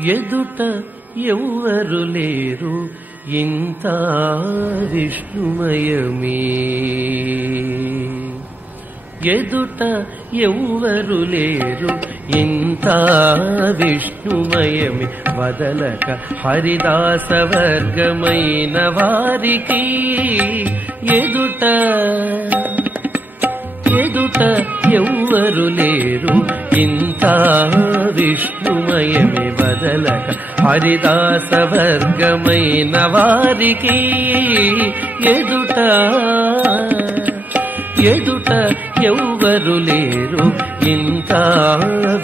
ఎదుట ఎవ్వరు లేరు ఇంత విష్ణుమయమే. ఎదుట ఎవ్వరు లేరు ఇంత విష్ణుమయమి. వదలక హరిదాస వర్గమైన వారికి ఎదుట ఎదుట ఎవ్వరు లేరు. ఇంత విష్ణుమయమి వదలక హరిదాస వర్గమైన వారికి ఎదుట ఎదుట ఎవ్వరు లేరు. ఇంత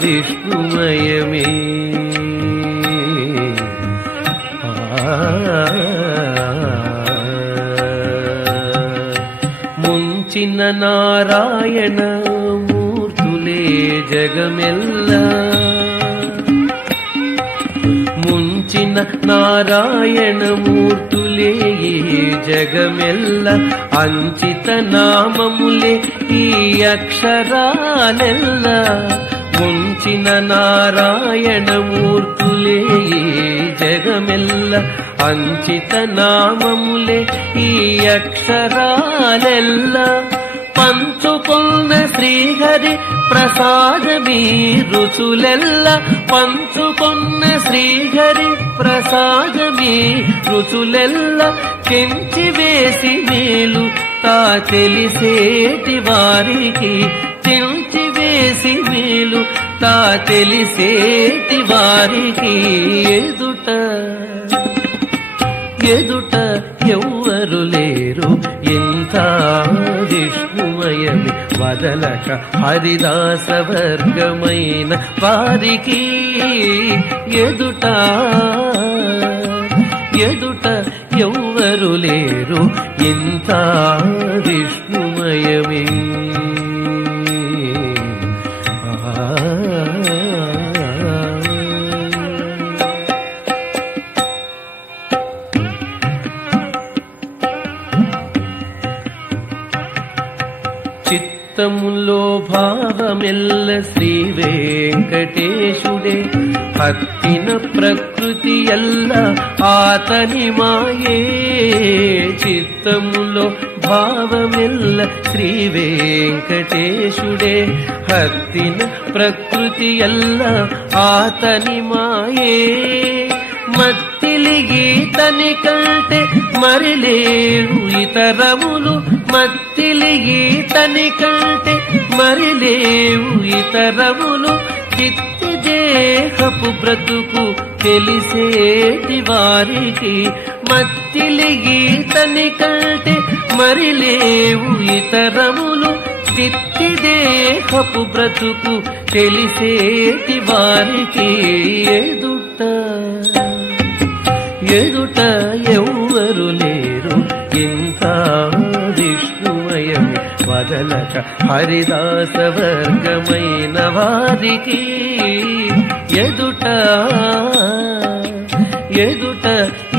విష్ణుమయమే. ముంచిన నారాయణ జగమెల్ల. ముంచిన నారాయణమూర్తులే జగమెల్ల. అంచిత నామములే ఈ అక్షరాలెల్ల. ముంచిన నారాయణమూర్తులే జగమెల్ల. అంచిత నామములే ఈ అక్షరాలెల్ల. పంచుకున్న శ్రీహరి ప్రసాదమీ రుచులెల్ల పంచుకున్న శ్రీహరి ప్రసాదమీ రుచులెల్ల చెంచి వేసి మేలు తా తెలిసేటి వారికి చెంచి వేసి మేలు తా తెలిసేటి వారికి ఎదుట ఎదుట ఎవ్వరు లేరు. ఎంత వదలక హరిదాసవర్గమైన వారికి ఎదుట ఎదుట ఎవ్వరు లేరు. ఇంత విష్ణుమయమే. చిత్తములో భావమెల్ల శ్రీ వెంకటేశుడే హత్తిన ప్రకృతి ఎల్ల ఆతని మాయే. చిత్తములో భావమెల్ల శ్రీ వెంకటేశుడే హత్తిన ప్రకృతి ఎల్ల ఆతని మాయే. మత్తిలిగి తని కంటే మరిలేడు ఇతరములు మత్తిలిగి ఈతని కంటే మరి లేవు ఇతరములు చిత్తి దేహపు బ్రతుకు తెలిసేటి వారికి మత్తిలిగి ఈతని కంటే మరి లేవు ఇతరములు చిత్తి దేహపు బ్రతుకు తెలిసేటి వారికి ఎదుట ఎదుట ఎవ్వరు లేరు ఇంత విష్ణుమయమి వదలక హరిదాస వర్గమైన వారికి ఎదుట ఎదుట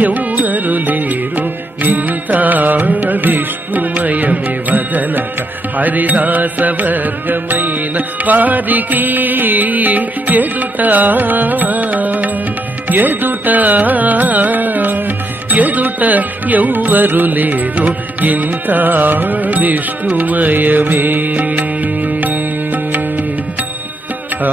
ఎవరు లేరు. ఇంత విష్ణుమయమే వదలక హరిదాస వర్గమైన వారికి ఎదుట ఎదుట ఎదుట ఎవ్వరు లేరు ఇంత విష్ణుమయమే ఆ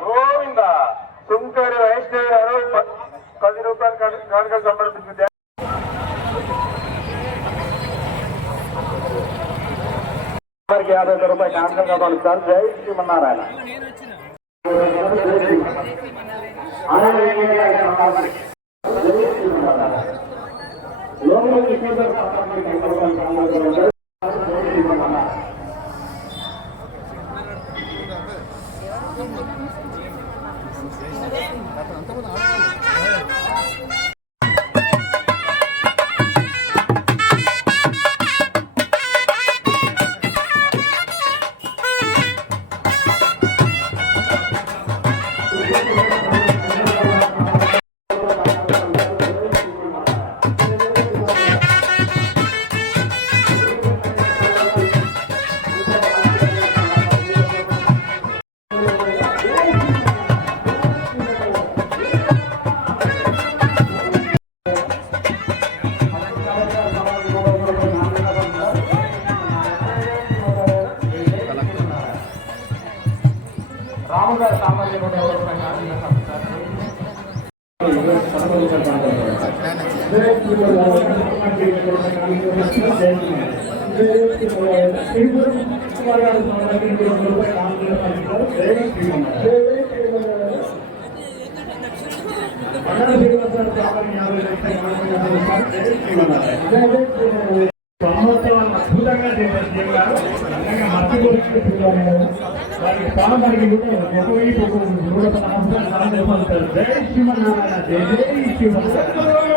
గోవింద. సుంకరి వైష్ణవి గారు పది రూపాయలు కానుకలు సమర్పించింది యాభై ఒక్క రూపాయలు కానుకలు సమర్పిస్తారు జై శ్రీమన్నారాయణ. అంత సంవత్సరాలు అద్భుతంగా చేశారు మట్టి గురించి వారికి పాలనకి కూడా ఒక వైపు ఒక నూట నమస్కారం చాలా చెప్పారు జై శ్రీమన్నారాయణ జై జై శ్రీమన్నారాయణ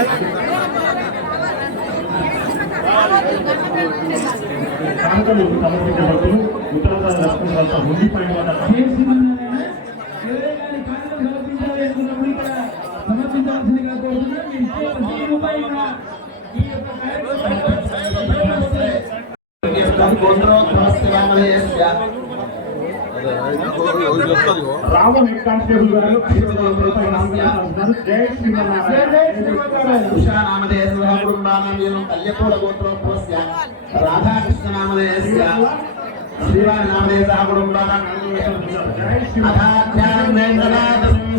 జరగండి కాంతలు సమర్పించబడుతూ ఉత్తరాల రాష్ట్రంలో ఉండిపోయిన వాళ్ళ సమర్పించాల్సిందిగా కోరుతున్నాం మీ ఇచ్చే రూపాయి ఈ యొక్క రామ హెడ్ కానిస్టేబుల్ గారు జై శ్రీమన్నారాయణ. కల్యపూల గోత్రోత్వస్య రాధాకృష్ణ నామధేయస్య శ్రీవారి నామధేయ కుటుంబానం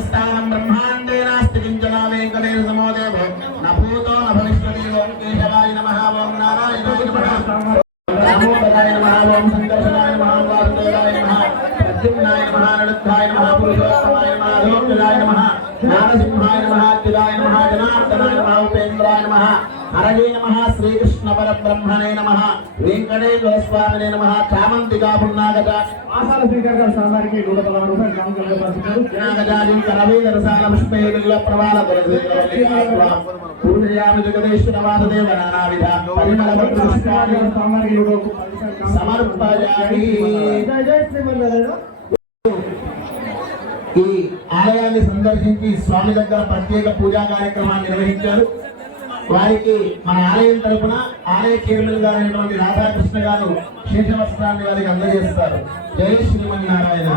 స్థానం బ్రహ్మాండే నాస్తి కించన వెంకటేశ సమోదేవ. న భూతో న భవిష్యతి ఓం కేశవాయ నమః. ఓం నారాయణాయ నమః. నమః. ఓం నమః. ప్రద్యుమ్నాయ నమః నడుద్ధాయ నమః పురుషోత్తమాయ నమః అధోక్షజాయ నమః జ్ఞానసింహాయ నమః అచ్యుతాయ నమః జనార్దనాయ నమః ఉపేంద్రాయ నమః హరగే నమః శ్రీకృష్ణ పరబ్రహ్మణే నమః వెంకటేశ్వర స్వామినే నమః చామంతిగా పున్నాగజ ఆసాల గారు నూట పదహారు రూపాయలు పుష్పే ప్రవాల పూజయామి జగదేశ్వర వాసుదేవ నానావిధ పరిమళ సమర్పయామి ఈ ఆలయాన్ని సందర్శించి స్వామి దగ్గర ప్రత్యేక పూజా కార్యక్రమాన్ని నిర్వహించారు. వారికి మన ఆలయం తరపున ఆలయ చైర్మన్ గారైనటువంటి రాధాకృష్ణ గారు శేషవస్త్రాన్ని వారికి అందజేస్తారు. జై శ్రీమన్నారాయణ.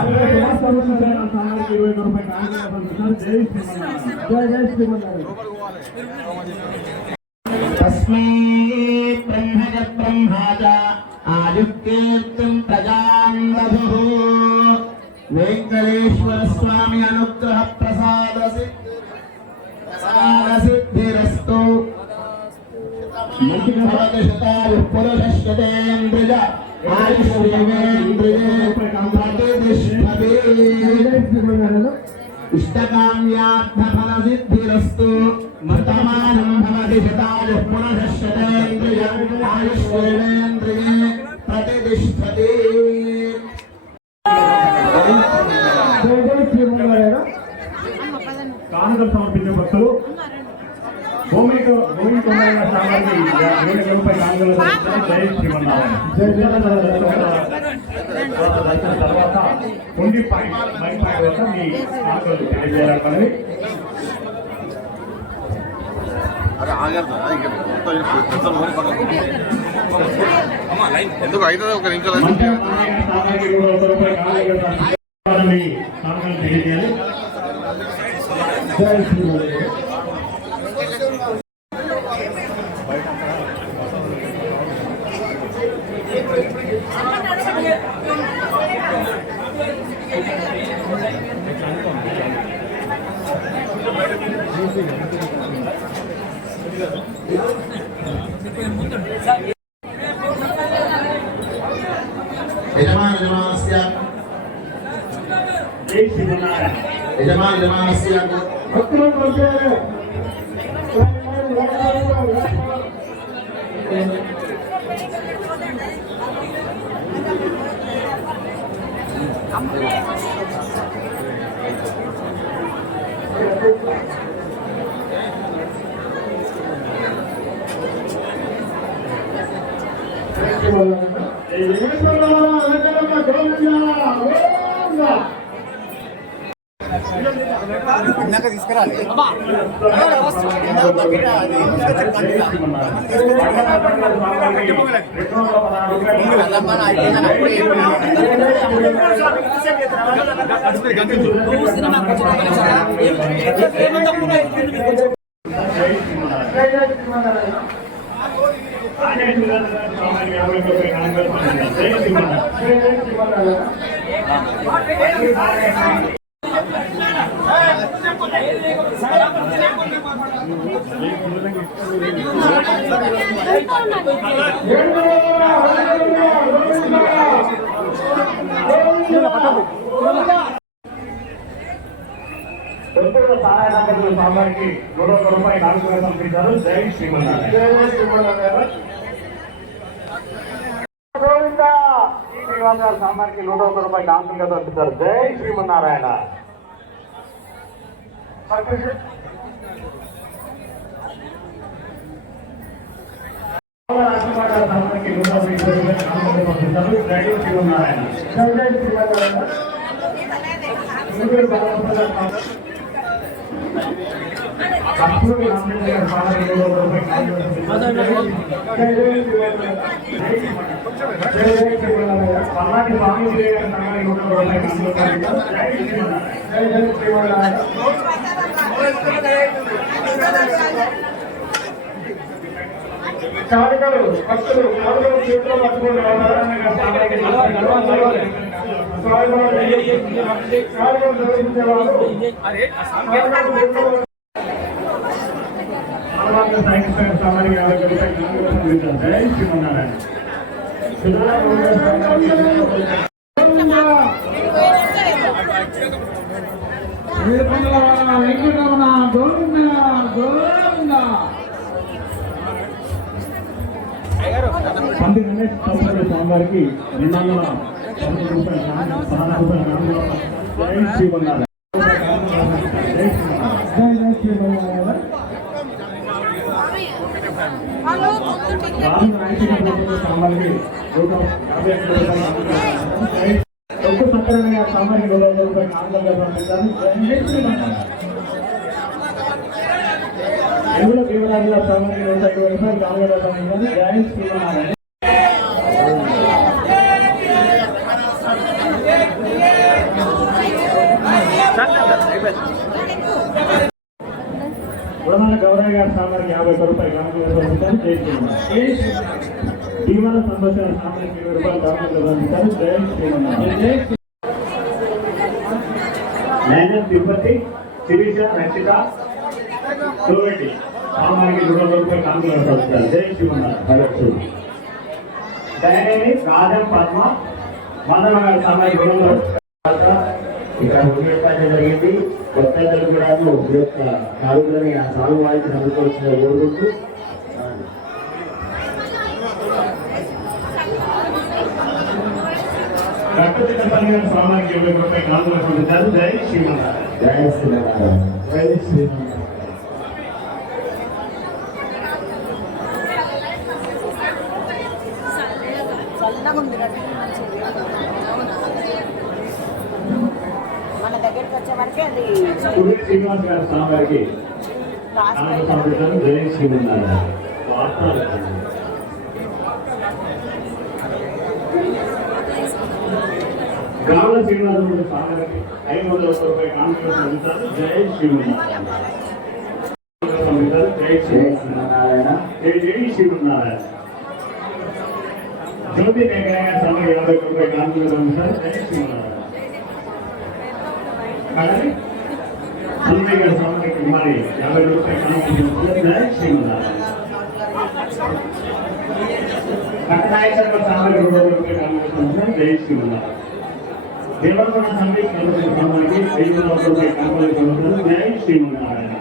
సామానికి ఇరవై ఒక్క తస్మై బ్రహ్మజ బ్రహ్మాజ ఆయుక్తీర్తిం ప్రజాన్ వెంకటేశ్వర స్వామి అనుగ్రహ ప్రసాద సిద్ధిరస్తు శతాయు పురుషేంద్రియ ఇష్టకామ్యార్థఫల సిద్ధిరస్తు మృతమానం భవతి శతాయు పురుషేంద్రియ ఆయుష్ేంద్రియే ప్రతిష్టతే కానుకలు సమర్పించే భక్తులు. భూమి కుమారైన శ్రీమన్నారాయణ. తర్వాత ఉండి పై వద్ద మీ ఎందుకు ఒక సామాన్య కూడా ఒక రూపాయి కానుకలు సమర్పించారు. మీ కానుకలు తెలియజేయాలి జై శ్రీమన్నారాయణ యజమాన యజమానస్య జై శ్రీమన్నారాయణ యజమాన యజమానస్య భక్తులు కొంచెం ఎప్పుడు సహాయ దంపతులు స్వామికి నూట ఒక్క రూపాయి నాలుగు వేలు పంపించారు జై శ్రీమన్నారాయణ జై శ్రీమన్నారాయణ శ్రీనివాస్ గారు నూట ఒక్క రూపాయి పంపించారు జై శ్రీమన్నారాయణ. जय जय श्री जय जय श्री जय जय श्री కానుకలు భక్తులు కానుకలు చేతిలో పట్టుకుని వెంకటరమణ గోవింద చౌదరి స్వామివారికి రెండు వందల పదకొండు రూపాయలు పదహారు రూపాయలు నాలుగు జై శ్రీమన్నారాయణ. జై జై శ్రీమన్నారాయణ హలో గుర్తుంటే రాజు నాయకుడి స్వామివారికి నూట యాభై ఒక్క రూపాయలు జై ఒక్క సక్కరమైన సామాన్య నూట యాభై రూపాయలు నాలుగు పంపించారు జై శ్రీమన్నారాయణ ఎగుల భీమరాజుల సామాన్య నూట ఇరవై రూపాయలు నాలుగు పంపించారు జై శ్రీమన్నారాయణ ఉడమల గౌరవ గారి సామాన్య యాభై రూపాయలు కానుకలు పంపించారు జై శ్రీమన్నారాయణ భీమల సంతోషాల సామాన్య ఇరవై రూపాయలు కానుకలు పంపించారు జై శ్రీమన్నారాయణ తిరుపతి శిరీష రక్షిత చూడండి సామాన్య రెండు వందల రూపాయలు కానుకలు పంపించారు జై శ్రీమన్నారాయణ. రాజం పద్మ మందరం గారి సామాన్య ఇక్కడ ఏర్పాటు జరిగింది. కొత్తగా కూడా ఈ యొక్క కాలువలని ఆ సాగు వారికి అందుకోవాల్సిన కోరుకుంటూ. పంపించారు జై శ్రీమన్నారాయణ. జై శ్రీమన్నారాయణ. శ్రీనివాస్ గారి స్వామికి నాలుగు పంపించారు జై శ్రీమన్నారాయణ వార్తలు గ్రామ శ్రీనివాస స్వామికి ఐదు వందల ఒక్క రూపాయలు కాంగ్రెస్ పంపించారు జై శ్రీమన్నారాయణ పంపించారు జై జయ శ్రీమన్నారాయణ శ్రీనారాయణ జై జై శ్రీమన్నారాయణ జ్యోతి మేఘాయ స్వామి యాభై ఒక్క రూపాయలు కాంగ్రెస్ పంపించారు జై శ్రీమన్నారాయణ అలాగే అన్నయ్య గారి స్వామికి మరి యాభై రూపాయలు కాంగ్రెస్ పంపించారు జై శ్రీమన్నారాయణ కట్టనాయకర్ స్వామికి రెండు వందల రూపాయలు కాంగ్రెస్ పంపించారు జై శ్రీమన్నారాయణ దేవరకొండ స్వామికి నలభై స్వామికి ఐదు వందల రూపాయలు కాంగ్రెస్ పంపించారు జై శ్రీమన్నారాయణ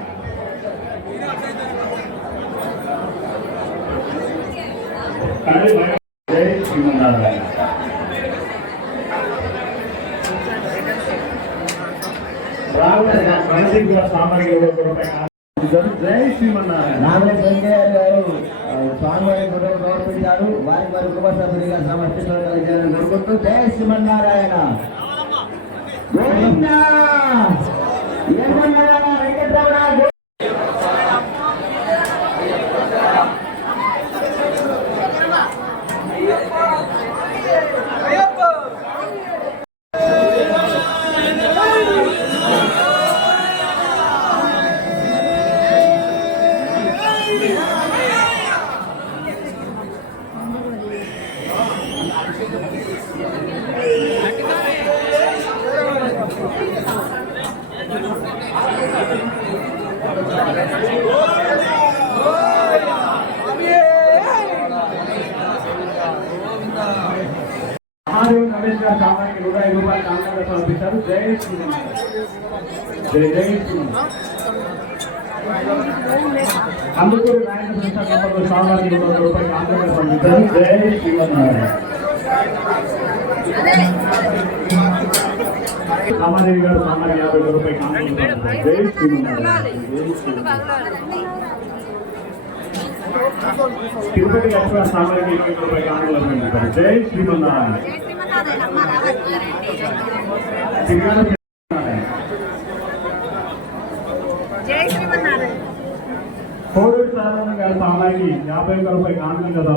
కానీ భయం జై శ్రీమన్నారాయణ రావుల మనసి కూడా సామాన్య జై శ్రీమన్నారాయణ నాగల వెంకయ్య గారు ఆ, స్వామివారి ఫోటోలు సమర్పించారు వారి వారి కుటుంబ సభ్యులుగా సమర్పించాలని కోరుకుంటూ జయ శ్రీమన్నారాయణ గోవిందా! కాంగ్రెస్ సమర్పించారు జై జై జై అందుకూరి రూపాయలు కాంగ్రెస్ పంపించారు జై శ్రీమన్నారాయణ. రామాదేవి గారు సామాన్య యాభై రూపాయలు కాంగ్రెస్ పంపించారు జై శ్రీమన్నారాయణ. తిరుపతి లక్ష్మణ సామాన్య రూపాయలు కాంగ్రెస్ జై శ్రీమన్నారాయణ. కోవిడ్ సాధారణ గారి సామాన్యకి యాభై ఒక్క రూపాయలు కానుకలు కదా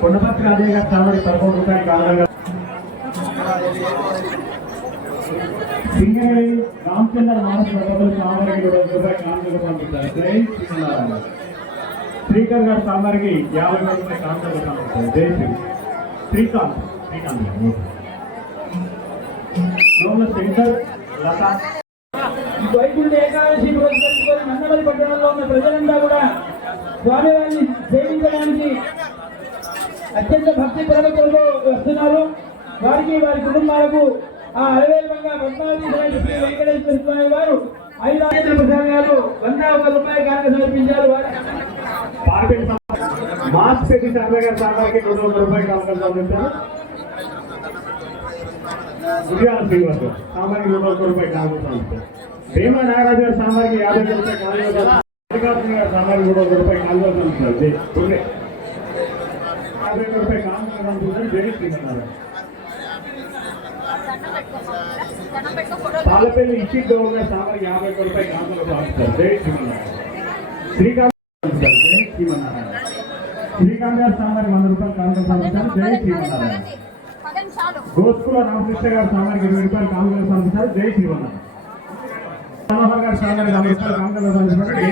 కొండపత్రి అదే గారి సామాన్య పదకొండు రూపాయలు కాంగ్రెస్ సింగరేణి రామచంద్ర మానస దంపతులు సామాన్యకి ఇరవై రూపాయలు కానుకలు పంపించారు జై శ్రీనారాయణ శ్రీకర్ గారి సామాన్యకి యాభై ఒక్క రూపాయలు కానుకలు పంపించారు జై శ్రీ శ్రీకాంత్. వైకుంఠ ఏకాదశి రోజు జరుపుకొని మందమరి పట్టణంలో ఉన్న ప్రజలంతా కూడా స్వామివారిని సేవించడానికి అత్యంత భక్తి ప్రవక్తలతో వస్తున్నారు. వారికి వారి కుటుంబాలకు ఆ అరవేలంగా పద్మావతి శ్రీ వెంకటేశ్వర స్వామి వారు ఐదు ఆయుధ ప్రసంగాలు వంద ఒక రూపాయి కానుక సమర్పించారు. వారి పార్టీ మాస్ పెట్టి శారద గారి సామాన్యకి రెండు వందల రూపాయలు కాంగ్రెస్ సమర్పించారు. ఉద్యాన శ్రీనివాస్ సామాన్య రూపాయలు కాంగ్రెస్ పంపించారు భీమా నాగరాజు గారి యాభై రూపాయలు కాంగ్రెస్ మల్లికార్జున సామాన్య మూడు వందల రూపాయలు కాంగ్రెస్ పంపించారు యాభై ఒక్క రూపాయలు కాంగ్రెస్ పాలపల్లి ఇచ్చి గౌడ్ సామాన్య యాభై రూపాయలు శ్రీకాంత్ శ్రీకాంత్ సామాన్య వంద రూపాయలు కాంగ్రెస్ జయ శ్రీమన్నారాయణ గోస్కుల రామకృష్ణ గారు సామాన్య ఇరవై రూపాయలు కాంగ్రెస్ పంపించారు జై శ్రీమన్నారాయణ మనోహర్ గారు సామాన్య యాభై రూపాయలు కాంగ్రెస్ పంపించారు జై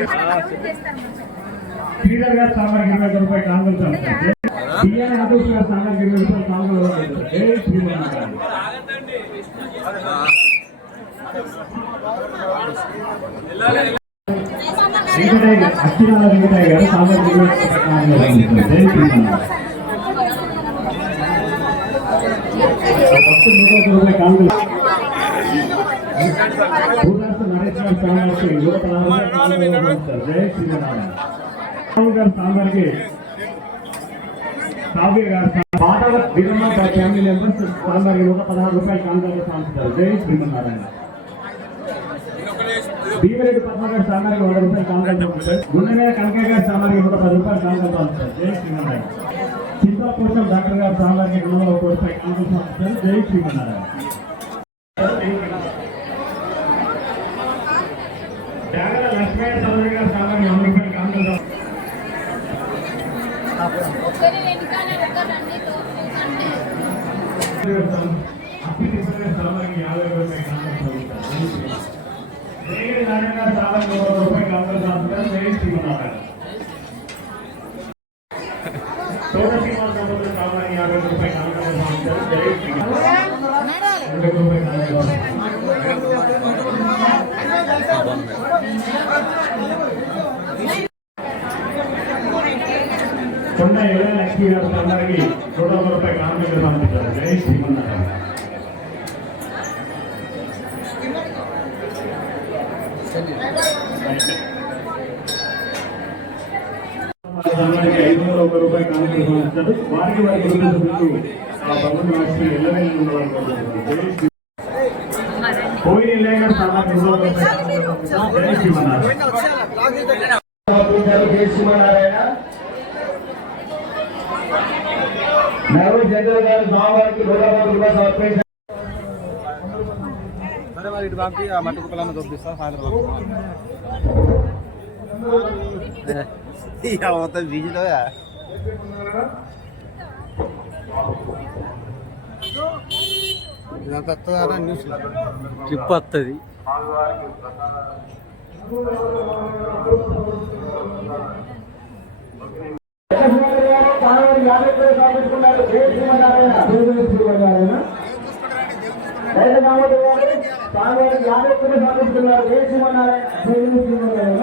శ్రీధర్ గారు సామాన్య ఇరవై ఒక్క రూపాయలు కాంగ్రెస్ పంపించారు జై బిఎన్ అదూస్ గారు సామాన్య ఇరవై రూపాయలు కాంగ్రెస్ పంపించారు జై శ్రీమన్నారాయణ వెంకటయ్య అచ్చినాల వెంకటయ్య గారు పంపించారు జై శ్రీమన్నారాయణ ఫస్ట్ నూట ఒక్క రూపాయలు కాంగ్రెస్ పూర్ణాస్త నరేశ్వర స్వామికి యువ పదహారు రూపాయలు ఇస్తారు. జై శ్రీమన్నారాయణ రావు గారి స్వామివారికి ఫ్యామిలీ మెంబర్స్ స్వామివారికి నూట పదహారు రూపాయలు కానుకలుగా సాధిస్తారు జై శ్రీమన్నారాయణ భీమిరెడ్డి పద్మ స్వామివారికి వంద రూపాయలు కనకయ్య స్వామివారికి పది రూపాయలు కాంగ్రెస్ పంపిస్తారు జై శ్రీమన్నారాయణ. చింతా కోసం డాక్టర్ గారు స్వామివారికి రెండు వందల ఒక రూపాయలు కానుకలు పంపిస్తారు జై శ్రీమన్నారాయణ కొండ ఇరవై లక్ష్మీ గారు అందరికి నూట ఒక రూపాయలు కానుకలు పంపించారు. జై శ్రీమన్నారాయణ. ఐదు వందల ఒక రూపాయి పంపించారు. వారికి వారి గురించి ఆ జై శ్రీ కోయిల్ ఇల్లయ్య గారు సామాన్య రెండు వందల రూపాయలు కానుకలు పంపించారు జై శ్రీమన్నారాయణ సమర్పించారు జై శ్రీమన్నారాయణ నగరు చంద్ర గారు స్వామివారికి నూట పది రూపాయలు సమర్పించారు సరే మరి ఇటు పంపి ఆ మట్టి కుప్పలన్న దొబ్బిస్తా సాయంత్రం మొత్తం బీజీలో ఇదంతా వస్తుందా న్యూస్ ట్రిప్ వస్తుంది యాభై రూపాయలు సమర్పించుకున్నారు జై శ్రీమన్నారాయణ జై శ్రీమన్నారాయణ రైతు కామోదర్ గారు స్వామివారికి యాభై రూపాయలు సమర్పించుకున్నారు జై శ్రీమన్నారాయణ.